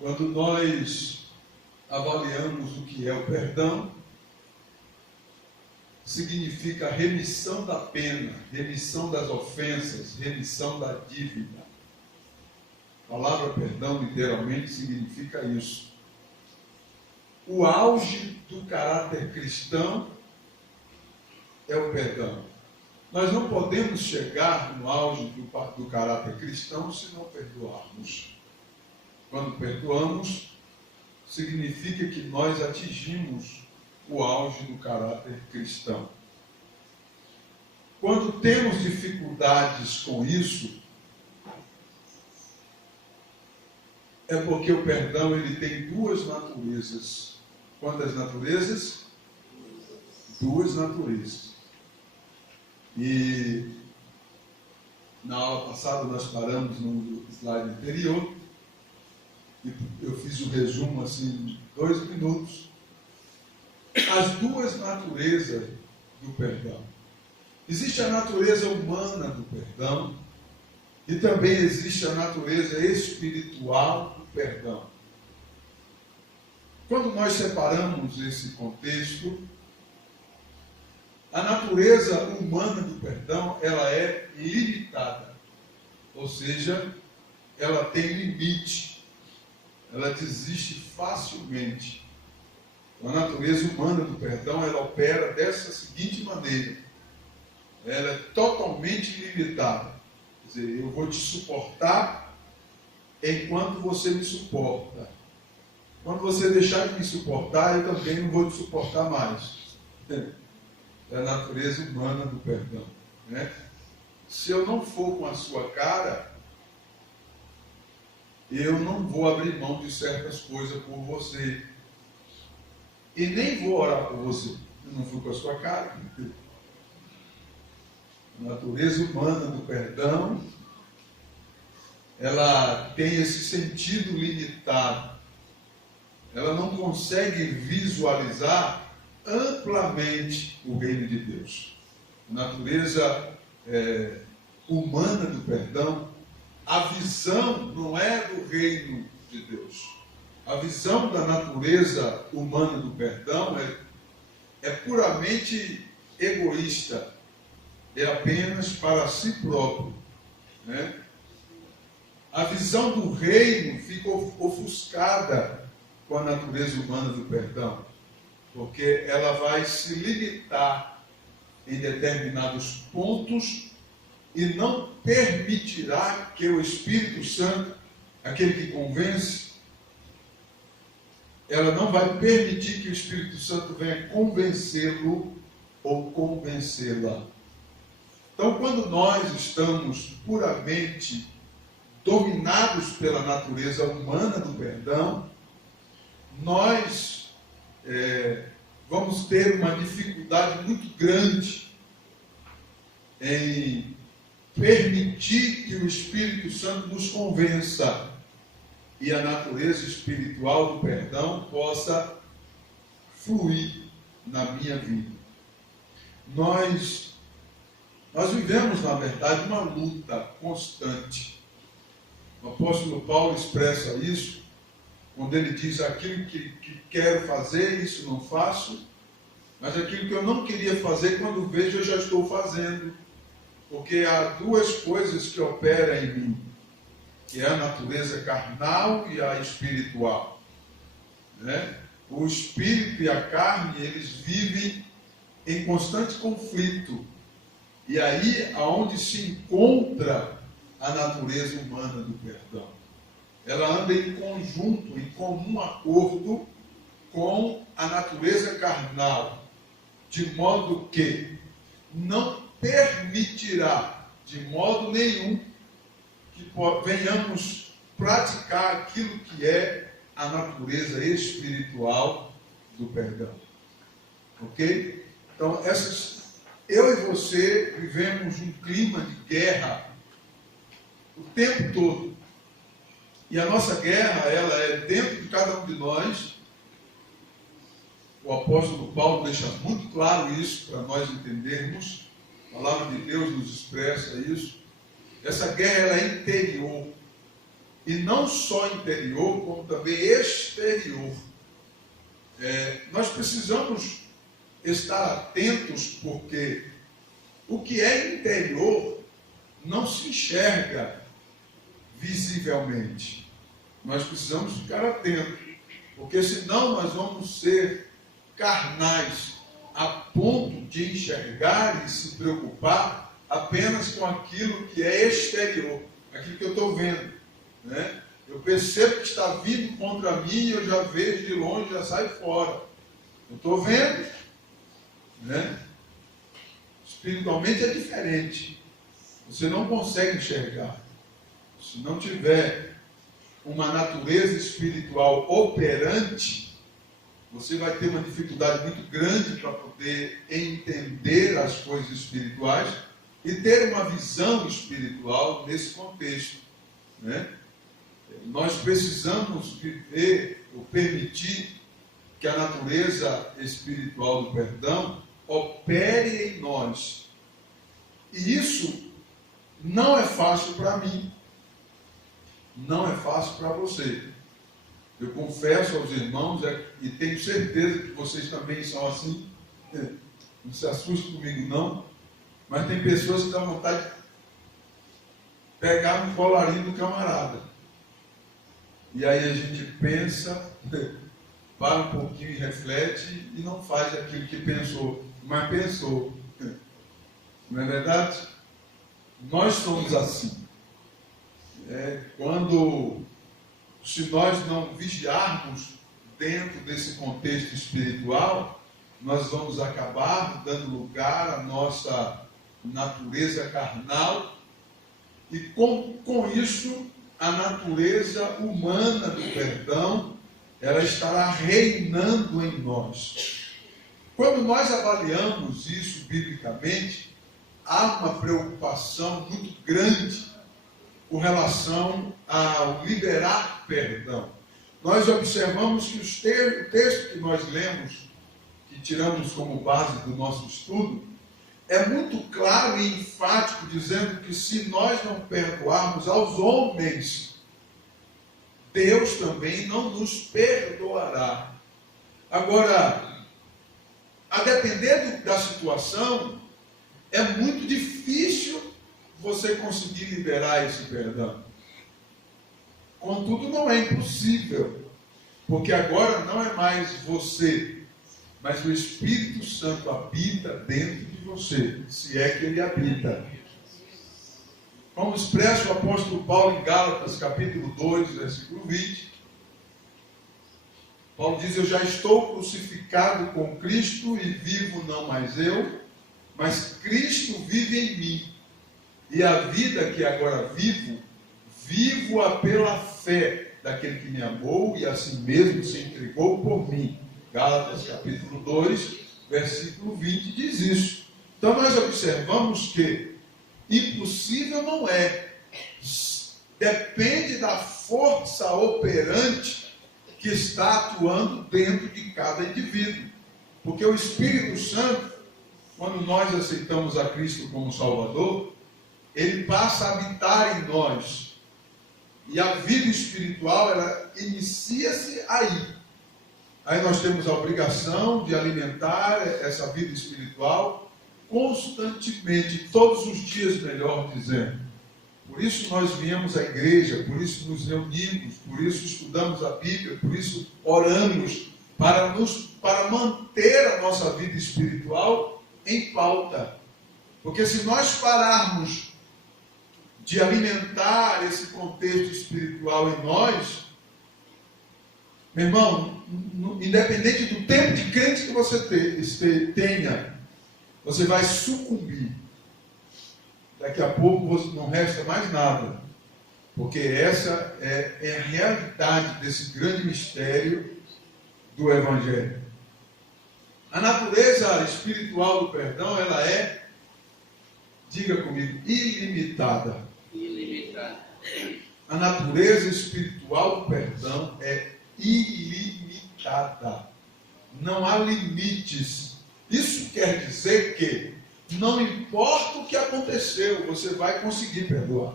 Quando nós avaliamos o que é o perdão, significa remissão da pena, remissão das ofensas, remissão da dívida. A palavra perdão, literalmente, significa isso. O auge do caráter cristão é o perdão. Nós não podemos chegar no auge do caráter cristão se não perdoarmos. Quando perdoamos, significa que nós atingimos o auge do caráter cristão. Quando temos dificuldades com isso, é porque o perdão ele tem duas naturezas. Quantas naturezas? Duas naturezas. E na aula passada nós paramos no slide anterior e eu fiz o resumo assim, 2 minutos. As duas naturezas do perdão. Existe a natureza humana do perdão e também existe a natureza espiritual do perdão. Quando nós separamos esse contexto, a natureza humana do perdão, ela é limitada. Ou seja, ela tem limite. Ela desiste facilmente. A natureza humana do perdão, ela opera dessa seguinte maneira. Ela é totalmente limitada. Quer dizer, eu vou te suportar enquanto você me suporta. Quando você deixar de me suportar, eu também não vou te suportar mais. É a natureza humana do perdão, né? Se eu não for com a sua cara, eu não vou abrir mão de certas coisas por você. E nem vou orar por você. Eu não fui com a sua cara. A natureza humana do perdão, ela tem esse sentido limitado. Ela não consegue visualizar amplamente o reino de Deus. A natureza humana do perdão, a visão não é do reino de Deus. A visão da natureza humana do perdão é puramente egoísta, é apenas para si próprio, né? A visão do reino ficou ofuscada com a natureza humana do perdão, porque ela vai se limitar em determinados pontos e não permitirá que o Espírito Santo, aquele que convence, ela não vai permitir que o Espírito Santo venha convencê-lo ou convencê-la. Então, quando nós estamos puramente dominados pela natureza humana do perdão, nós vamos ter uma dificuldade muito grande em permitir que o Espírito Santo nos convença e a natureza espiritual do perdão possa fluir na minha vida. Nós vivemos, na verdade, uma luta constante. O apóstolo Paulo expressa isso quando ele diz: aquilo que quero fazer, isso não faço, mas aquilo que eu não queria fazer, quando vejo, eu já estou fazendo. Porque há duas coisas que operam em mim, que é a natureza carnal e a espiritual, né? O espírito e a carne, eles vivem em constante conflito. E aí, aonde se encontra a natureza humana do perdão, ela anda em conjunto, em comum acordo com a natureza carnal, de modo que não permitirá de modo nenhum que venhamos praticar aquilo que é a natureza espiritual do perdão. Ok? Então, eu e você vivemos um clima de guerra o tempo todo. E a nossa guerra, ela é dentro de cada um de nós. O apóstolo Paulo deixa muito claro isso para nós entendermos. A palavra de Deus nos expressa isso. Essa guerra, ela é interior. e não só interior, como também exterior. Nós precisamos estar atentos, porque o que é interior não se enxerga visivelmente. Nós precisamos ficar atentos, porque senão nós vamos ser carnais a ponto de enxergar e se preocupar apenas com aquilo que é exterior, aquilo que eu estou vendo, né? Eu percebo que está vindo contra mim e eu já vejo de longe, já saio fora. Eu estou vendo, né? Espiritualmente é diferente. Você não consegue enxergar. Se não tiver uma natureza espiritual operante, você vai ter uma dificuldade muito grande para poder entender as coisas espirituais e ter uma visão espiritual nesse contexto, né? Nós precisamos viver ou permitir que a natureza espiritual do perdão opere em nós. E isso não é fácil para mim, não é fácil para você. Eu confesso aos irmãos, e tenho certeza que vocês também são assim, não se assustem comigo não, mas tem pessoas que dão vontade de pegar no colarinho do camarada. E aí a gente pensa, para um pouquinho e reflete e não faz aquilo que pensou, mas pensou. Não é verdade? Nós somos assim. Se nós não vigiarmos dentro desse contexto espiritual, nós vamos acabar dando lugar à nossa natureza carnal e com isso a natureza humana do perdão, ela estará reinando em nós. Quando nós avaliamos isso biblicamente, há uma preocupação muito grande com relação ao liberar perdão. Nós observamos que o texto que nós lemos, que tiramos como base do nosso estudo, é muito claro e enfático, dizendo que se nós não perdoarmos aos homens, Deus também não nos perdoará. Agora, a depender da situação, é muito difícil você conseguir liberar esse perdão. Contudo, não é impossível, porque agora não é mais você, mas o Espírito Santo habita dentro de você, se é que ele habita. Como expressa o apóstolo Paulo em Gálatas, capítulo 2, versículo 20. Paulo diz: eu já estou crucificado com Cristo e vivo não mais eu, mas Cristo vive em mim. E a vida que agora vivo-a pela fé daquele que me amou e assim mesmo se entregou por mim. Gálatas capítulo 2, versículo 20 diz isso. Então nós observamos que impossível não é. Depende da força operante que está atuando dentro de cada indivíduo. Porque o Espírito Santo, quando nós aceitamos a Cristo como Salvador, ele passa a habitar em nós. E a vida espiritual, ela inicia-se aí. Aí nós temos a obrigação de alimentar essa vida espiritual constantemente, todos os dias, melhor dizendo. Por isso nós viemos à igreja, por isso nos reunimos, por isso estudamos a Bíblia, por isso oramos, para manter a nossa vida espiritual em pauta. Porque se nós pararmos de alimentar esse contexto espiritual em nós, meu irmão, independente do tempo de crente que você tenha, você vai sucumbir. Daqui a pouco não resta mais nada. Porque essa é a realidade desse grande mistério do Evangelho. A natureza espiritual do perdão, ela é, diga comigo, ilimitada. Ilimitada. A natureza espiritual do perdão é ilimitada. Não há limites. Isso quer dizer que não importa o que aconteceu, você vai conseguir perdoar.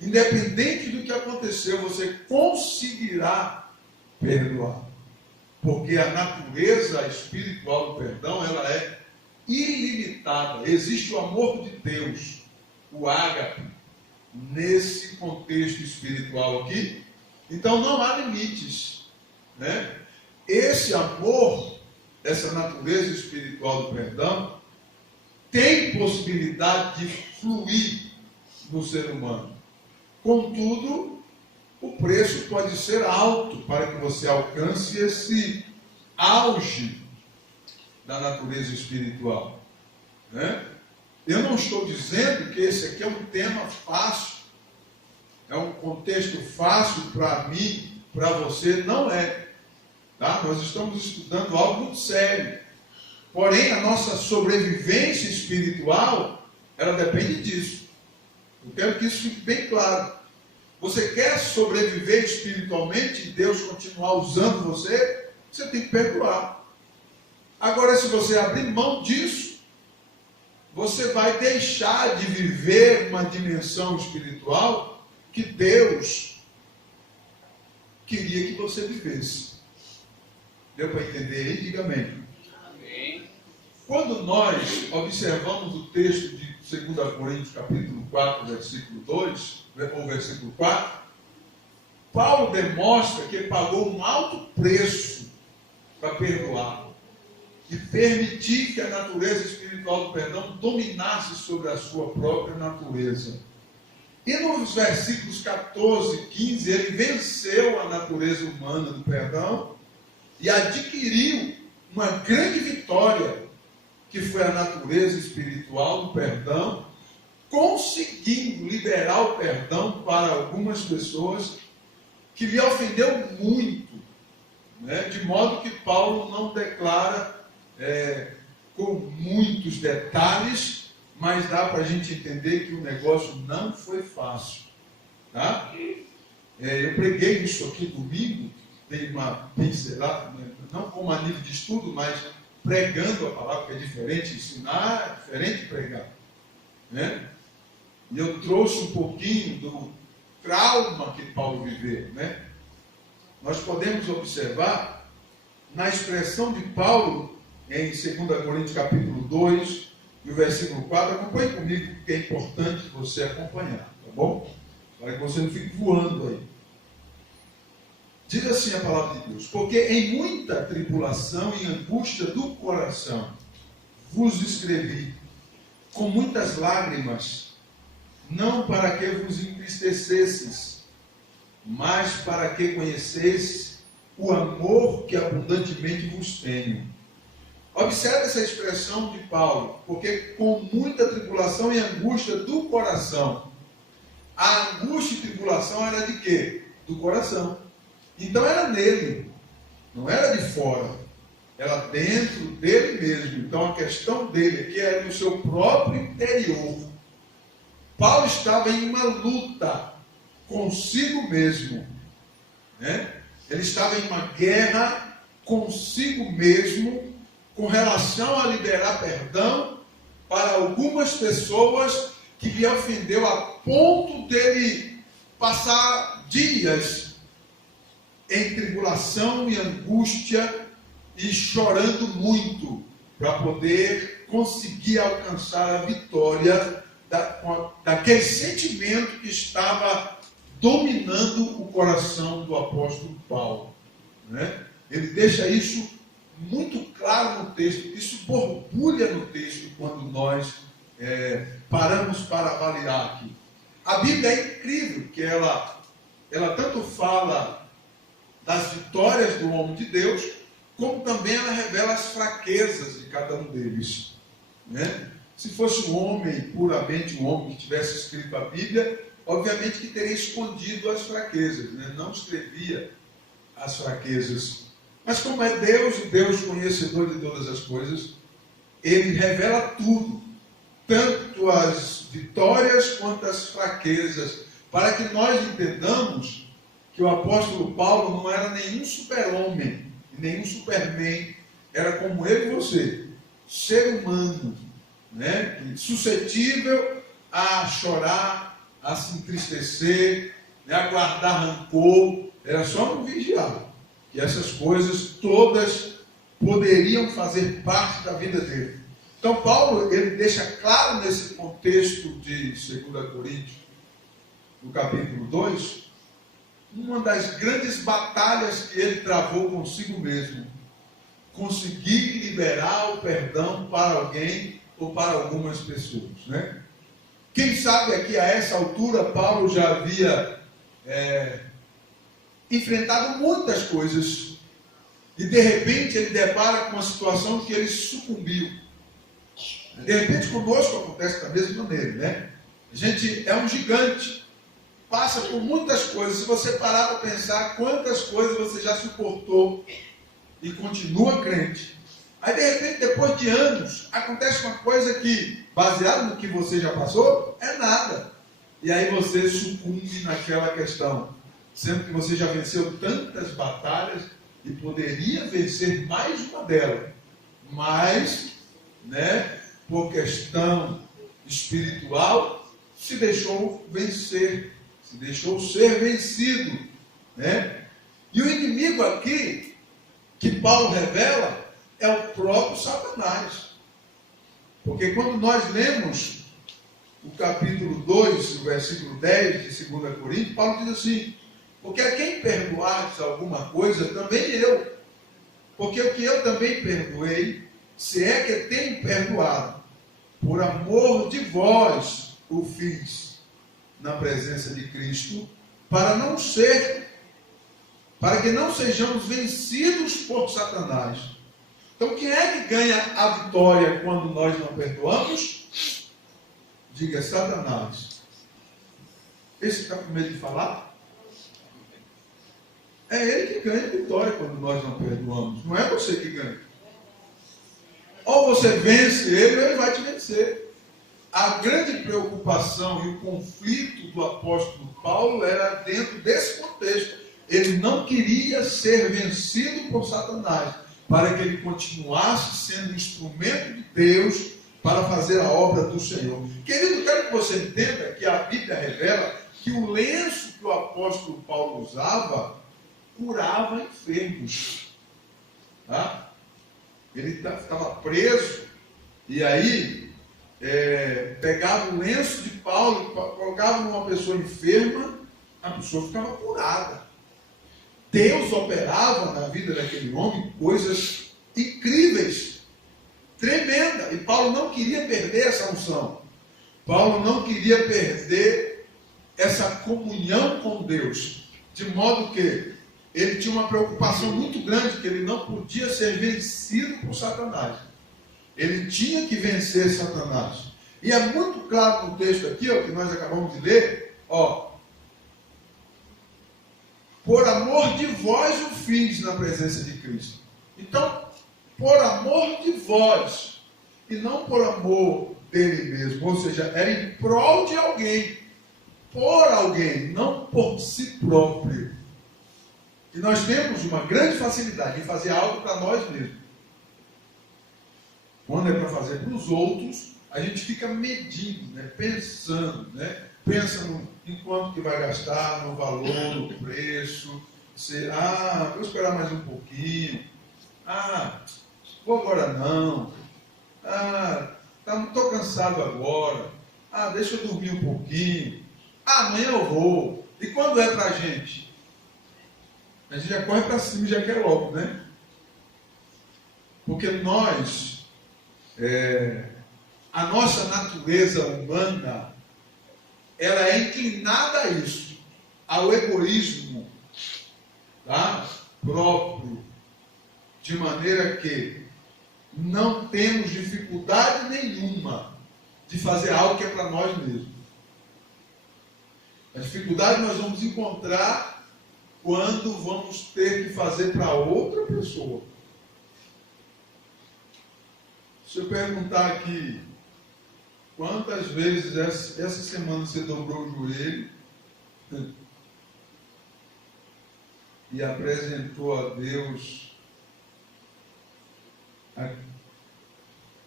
independente do que aconteceu, você conseguirá perdoar. Porque a natureza espiritual do perdão, ela é ilimitada. Existe o amor de Deus, o ágape, nesse contexto espiritual aqui. Então não há limites, né? Esse amor, essa natureza espiritual do perdão, tem possibilidade de fluir no ser humano. Contudo, o preço pode ser alto para que você alcance esse auge da natureza espiritual, né? Eu não estou dizendo que esse aqui é um tema fácil, é um contexto fácil para mim, para você, não é. Tá? Nós estamos estudando algo muito sério. Porém, a nossa sobrevivência espiritual, ela depende disso. Eu quero que isso fique bem claro. Você quer sobreviver espiritualmente e Deus continuar usando você, você tem que perdoar. Agora, se você abrir mão disso, você vai deixar de viver uma dimensão espiritual que Deus queria que você vivesse. Deu para entender aí? Diga amém. Amém. Quando nós observamos o texto de 2 Coríntios, capítulo 4, versículo 2, ou versículo 4, Paulo demonstra que ele pagou um alto preço para perdoar e permitir que a natureza espiritual do perdão dominasse sobre a sua própria natureza. E nos versículos 14 e 15, ele venceu a natureza humana do perdão e adquiriu uma grande vitória, que foi a natureza espiritual do perdão, conseguindo liberar o perdão para algumas pessoas que lhe ofendeu muito, né? De modo que Paulo não declara com muitos detalhes, mas dá para a gente entender que o negócio não foi fácil, tá? Eu preguei isso aqui domingo, dei uma pincelada, não como a nível de estudo, mas pregando a palavra, que é diferente ensinar, é diferente pregar, né? E eu trouxe um pouquinho do trauma que Paulo viveu, né? Nós podemos observar na expressão de Paulo em 2 Coríntios capítulo 2 e o versículo 4, acompanhe comigo, porque é importante você acompanhar, tá bom? Para que você não fique voando aí. Diz assim a palavra de Deus: porque em muita tribulação e angústia do coração vos escrevi, com muitas lágrimas, não para que vos entristecesses, mas para que conhecesses o amor que abundantemente vos tenho. Observe essa expressão de Paulo, porque com muita tribulação e angústia do coração. A angústia e tribulação era de quê? Do coração. Então era nele, não era de fora, era dentro dele mesmo. Então a questão dele aqui era no seu próprio interior. Paulo estava em uma luta consigo mesmo, né? Ele estava em uma guerra consigo mesmo, com relação a liberar perdão para algumas pessoas que lhe ofendeu a ponto dele passar dias em tribulação e angústia e chorando muito para poder conseguir alcançar a vitória daquele sentimento que estava dominando o coração do apóstolo Paulo, né? Ele deixa isso muito claro no texto, isso borbulha no texto quando nós paramos para avaliar aqui. A Bíblia é incrível, que ela tanto fala das vitórias do homem de Deus, como também ela revela as fraquezas de cada um deles, né? Se fosse um homem, puramente um homem que tivesse escrito a Bíblia, obviamente que teria escondido as fraquezas, né? Não escrevia as fraquezas. Mas como é Deus, o Deus conhecedor de todas as coisas, Ele revela tudo, tanto as vitórias quanto as fraquezas, para que nós entendamos que o apóstolo Paulo não era nenhum super-homem, nenhum superman, era como eu e você, ser humano, né? Suscetível a chorar, a se entristecer, né, a guardar rancor, era só não vigiar. E essas coisas todas poderiam fazer parte da vida dele. Então Paulo, ele deixa claro nesse contexto de 2 Coríntios, no capítulo 2, uma das grandes batalhas que ele travou consigo mesmo. Conseguir liberar o perdão para alguém ou para algumas pessoas, né? Quem sabe aqui a essa altura Paulo já havia enfrentado muitas coisas e de repente ele depara com uma situação que ele sucumbiu. De repente conosco acontece da mesma maneira, né? A gente é um gigante, passa por muitas coisas. Se você parar para pensar quantas coisas você já suportou e continua crente, aí de repente depois de anos acontece uma coisa que, baseado no que você já passou, é nada. E aí você sucumbe naquela questão, sendo que você já venceu tantas batalhas e poderia vencer mais uma delas, mas, né, por questão espiritual, se deixou vencer, se deixou ser vencido, né? E o inimigo aqui, que Paulo revela, é o próprio Satanás. Porque quando nós lemos o capítulo 2, o versículo 10 de 2 Coríntios, Paulo diz assim: porque a quem perdoares alguma coisa, também eu. Porque o que eu também perdoei, se é que tenho perdoado, por amor de vós o fiz na presença de Cristo, para que não sejamos vencidos por Satanás. Então quem é que ganha a vitória quando nós não perdoamos? Diga: Satanás. Esse está com medo de falar? É ele que ganha a vitória quando nós não perdoamos. Não é você que ganha. Ou você vence ele, ou ele vai te vencer. A grande preocupação e o conflito do apóstolo Paulo era dentro desse contexto. Ele não queria ser vencido por Satanás, para que ele continuasse sendo instrumento de Deus para fazer a obra do Senhor. Querido, quero que você entenda que a Bíblia revela que o lenço que o apóstolo Paulo usava curava enfermos. Tá? Ele estava preso, e aí pegava o lenço de Paulo, colocava numa pessoa enferma, a pessoa ficava curada. Deus operava na vida daquele homem coisas incríveis, tremendas, e Paulo não queria perder essa unção. Paulo não queria perder essa comunhão com Deus, de modo que ele tinha uma preocupação muito grande, que ele não podia ser vencido por Satanás. Ele tinha que vencer Satanás. E é muito claro no texto aqui, ó, que nós acabamos de ler, ó: por amor de vós o fiz na presença de Cristo. Então, por amor de vós, e não por amor dele mesmo, ou seja, era em prol de alguém, por alguém, não por si próprio. E nós temos uma grande facilidade em fazer algo para nós mesmos. Quando é para fazer para os outros, a gente fica medindo, né? Pensando, né? Pensa em quanto que vai gastar, no valor, no preço. Vou esperar mais um pouquinho. Vou agora não. Não estou cansado agora. Deixa eu dormir um pouquinho. Amanhã eu vou. E quando é para a gente? A gente já corre para cima e já quer logo, né? Porque nós, a nossa natureza humana, ela é inclinada a isso, ao egoísmo, tá? Próprio, de maneira que não temos dificuldade nenhuma de fazer algo que é para nós mesmos. A dificuldade nós vamos encontrar quando vamos ter que fazer para outra pessoa. Se eu perguntar aqui, quantas vezes essa semana você dobrou o joelho e apresentou a Deus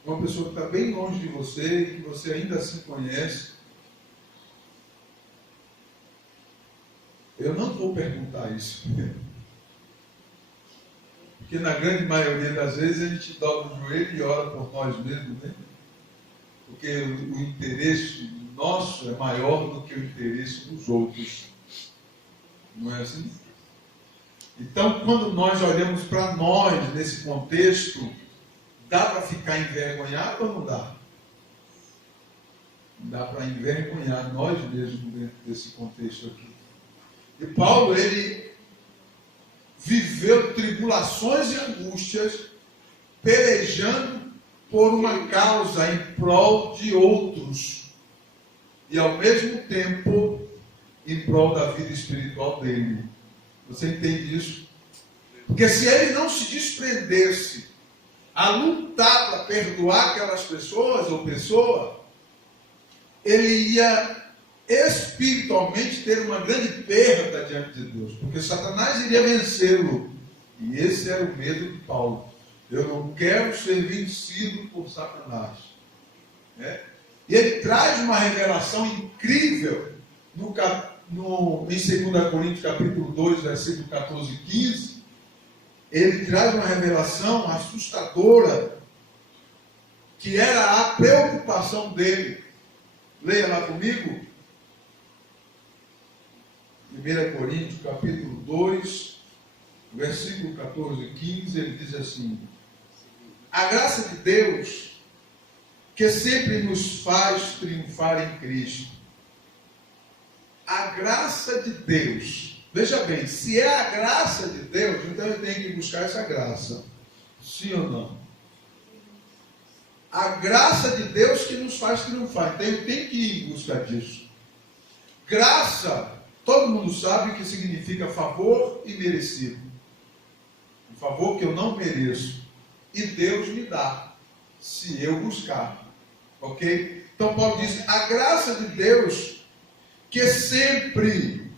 uma pessoa que está bem longe de você e que você ainda assim conhece, Eu não vou perguntar isso. Porque na grande maioria das vezes a gente dobra o joelho e ora por nós mesmos, né? Porque o interesse nosso é maior do que o interesse dos outros. Não é assim? Então, quando nós olhamos para nós nesse contexto, dá para ficar envergonhado ou não dá? Dá para envergonhar nós mesmos dentro desse contexto aqui. E Paulo, ele viveu tribulações e angústias, pelejando por uma causa em prol de outros. E ao mesmo tempo, em prol da vida espiritual dele. Você entende isso? Porque se ele não se desprendesse a lutar para perdoar aquelas pessoas ou pessoa, ele ia espiritualmente ter uma grande perda diante de Deus, porque Satanás iria vencê-lo. E esse era o medo de Paulo. Eu não quero ser vencido por Satanás. E ele traz uma revelação incrível em 2 Coríntios capítulo 2, versículo 14 e 15. Ele traz uma revelação assustadora, que era a preocupação dele. Leia lá comigo. 1 Coríntios capítulo 2, versículo 14 e 15, ele diz assim: a graça de Deus, que sempre nos faz triunfar em Cristo. A graça de Deus, veja bem, se é a graça de Deus, então eu tenho que buscar essa graça. Sim ou não? A graça de Deus que nos faz triunfar. Então eu tenho que ir em busca disso. Graça, todo mundo sabe que significa favor e merecido. Um favor que eu não mereço. E Deus me dá, se eu buscar. Ok? Então Paulo diz, a graça de Deus, que sempre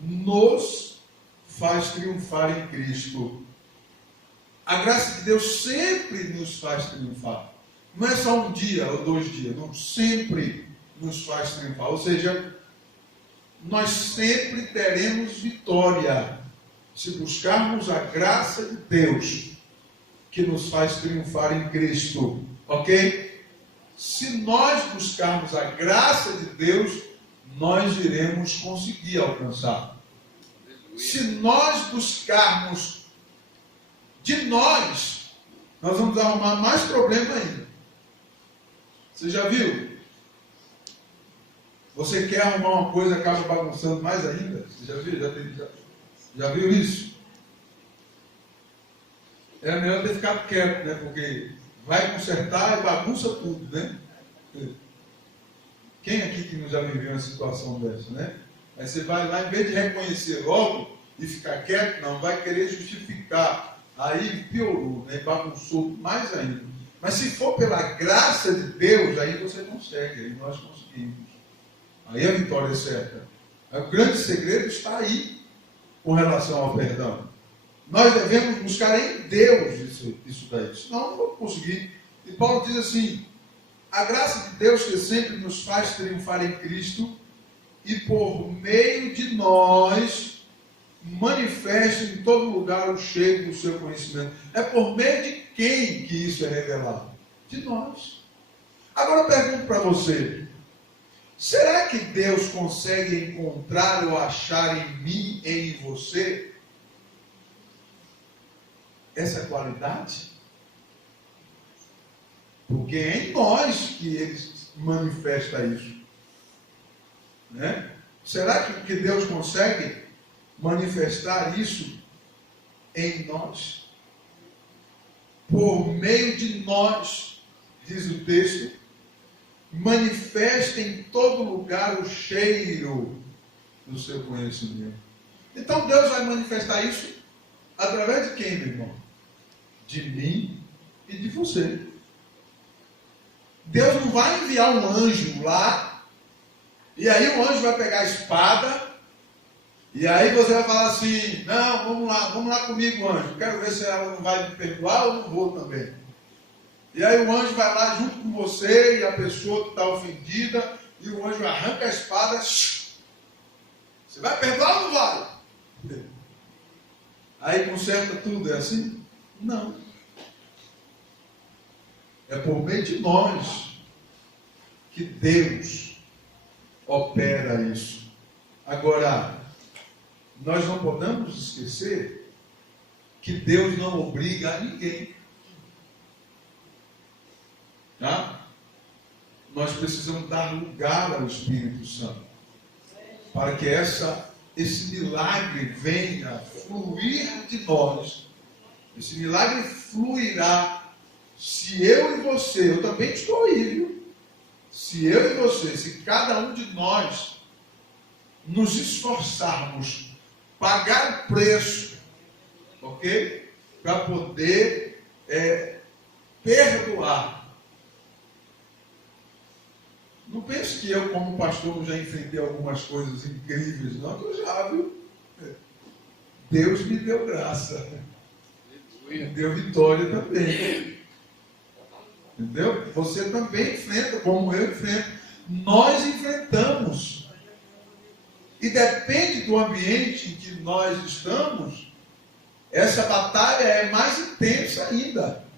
nos faz triunfar em Cristo. A graça de Deus sempre nos faz triunfar. Não é só um dia ou 2 dias, não, sempre nos faz triunfar. Ou seja, nós sempre teremos vitória se buscarmos a graça de Deus que nos faz triunfar em Cristo. Ok? Se nós buscarmos a graça de Deus, nós iremos conseguir alcançar. Se nós buscarmos de nós vamos arrumar mais problema ainda. Você já viu? Você quer arrumar uma coisa e acaba bagunçando mais ainda? Você já viu? Já viu isso? É melhor ter ficado quieto, né? Porque vai consertar e bagunça tudo, né? Quem aqui que não já viveu uma situação dessa, né? Aí você vai lá, em vez de reconhecer logo e ficar quieto, não, vai querer justificar. Aí piorou, né? Bagunçou mais ainda. Mas se for pela graça de Deus, aí você consegue, aí nós conseguimos. Aí a vitória é certa. O grande segredo está aí com relação ao perdão. Nós devemos buscar em Deus isso daí. Senão não vamos conseguir. E Paulo diz assim, a graça de Deus que sempre nos faz triunfar em Cristo e por meio de nós manifesta em todo lugar o cheiro do seu conhecimento. É por meio de quem que isso é revelado? De nós. Agora eu pergunto para você, será que Deus consegue encontrar ou achar em mim e em você essa qualidade? Porque é em nós que Ele manifesta isso. Né? Será que Deus consegue manifestar isso em nós? Por meio de nós, diz o texto, manifesta em todo lugar o cheiro do seu conhecimento. Então Deus vai manifestar isso através de quem, meu irmão? De mim e de você. Deus não vai enviar um anjo lá, e aí o anjo vai pegar a espada, e aí você vai falar assim, não, vamos lá comigo, anjo, quero ver se ela não vai me perdoar ou não vou também. E aí o anjo vai lá junto com você, e a pessoa que está ofendida, e o anjo arranca a espada, Você vai perdoar ou não vai? Aí conserta tudo, é assim? Não. É por meio de nós que Deus opera isso. Agora, nós não podemos esquecer que Deus não obriga a ninguém. Tá? Nós precisamos dar lugar ao Espírito Santo para que esse milagre venha fluir de nós. Esse milagre fluirá se eu e você, eu também estou aí, viu? Se eu e você, se cada um de nós nos esforçarmos, pagar o preço, ok? Para poder perdoar. Não pense que eu, como pastor, já enfrentei algumas coisas incríveis, não, que eu já, viu? Deus me deu graça. Me deu vitória também. Entendeu? Você também enfrenta, como eu enfrento. Nós enfrentamos. E depende do ambiente em que nós estamos, essa batalha é mais intensa ainda.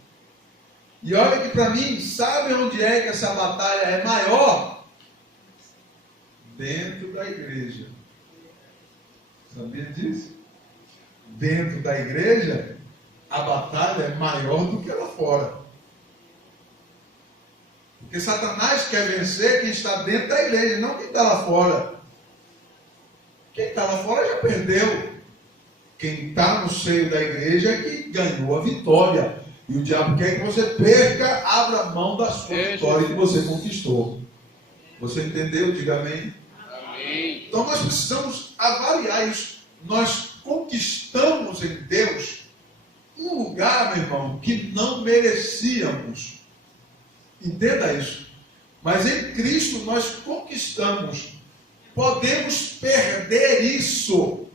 E olha que para mim, sabe onde é que essa batalha é maior? Dentro da igreja. Sabia disso? Dentro da igreja, a batalha é maior do que lá fora. Porque Satanás quer vencer quem está dentro da igreja, não quem está lá fora. Quem está lá fora já perdeu. Quem está no seio da igreja é que ganhou a vitória. E o diabo quer que você perca, abra mão da sua vitória que você conquistou. Você entendeu? Diga amém. Amém. Então nós precisamos avaliar isso. Nós conquistamos em Deus um lugar, meu irmão, que não merecíamos. Entenda isso. Mas em Cristo nós conquistamos. Podemos perder isso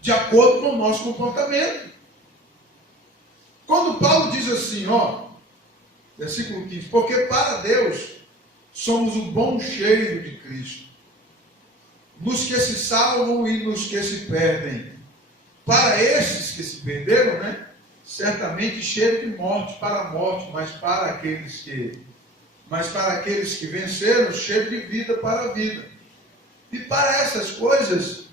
de acordo com o nosso comportamento. Quando Paulo diz assim, versículo 15, porque para Deus somos o bom cheiro de Cristo, nos que se salvam e nos que se perdem. Para esses que se perderam, certamente cheiro de morte para a morte, mas para aqueles que venceram, cheiro de vida para a vida. E para essas coisas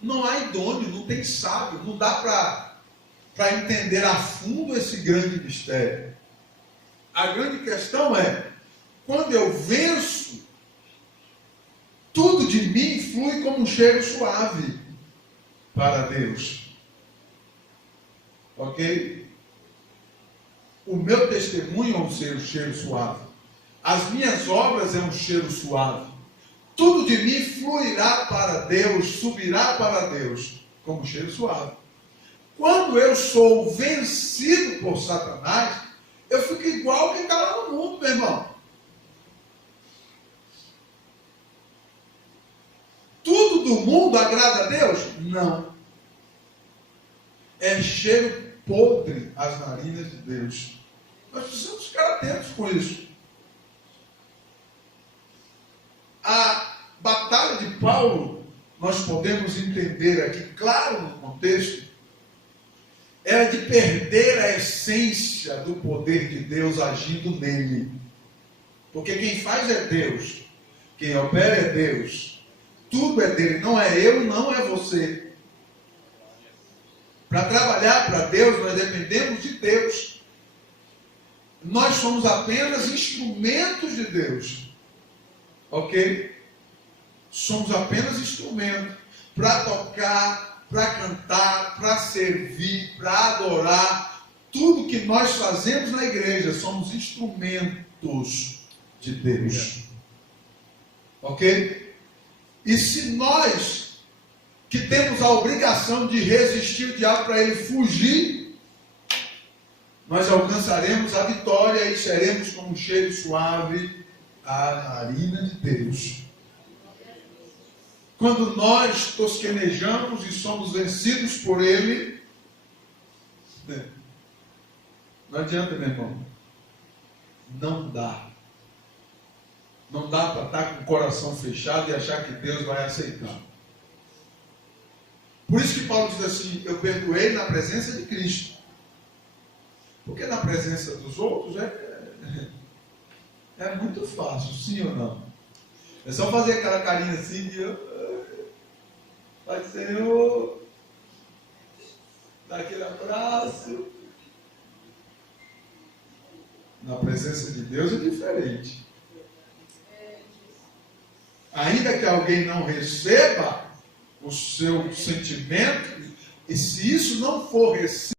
não há idôneo, não tem sábio, não dá para entender a fundo esse grande mistério. A grande questão é, quando eu venço, tudo de mim flui como um cheiro suave para Deus. Ok? O meu testemunho é um cheiro suave. As minhas obras é um cheiro suave. Tudo de mim fluirá para Deus, subirá para Deus, como um cheiro suave. Quando eu sou vencido por Satanás, eu fico igual quem está lá no mundo, meu irmão. Tudo do mundo agrada a Deus? Não. É cheiro podre às narinas de Deus. Nós precisamos ficar atentos com isso. A batalha de Paulo, nós podemos entender aqui, claro no contexto, era de perder a essência do poder de Deus agindo nele. Porque quem faz é Deus, quem opera é Deus, tudo é dele, não é eu, não é você. Para trabalhar para Deus, nós dependemos de Deus. Nós somos apenas instrumentos de Deus. Ok? Somos apenas instrumentos para tocar, para cantar, para servir, para adorar. Tudo que nós fazemos na igreja, somos instrumentos de Deus. Ok? E se nós, que temos a obrigação de resistir o diabo para ele fugir, nós alcançaremos a vitória e seremos como um cheiro suave à narina de Deus. Quando nós tosquenejamos e somos vencidos por ele, não adianta, meu irmão. Não dá. Não dá para estar com o coração fechado e achar que Deus vai aceitar. Por isso que Paulo diz assim, eu perdoei na presença de Cristo. Porque na presença dos outros é muito fácil, sim ou não? É só fazer aquela carinha assim de Pai do Senhor, dar aquele abraço. Na presença de Deus é diferente. Ainda que alguém não receba o seu sentimento, e se isso não for recebido,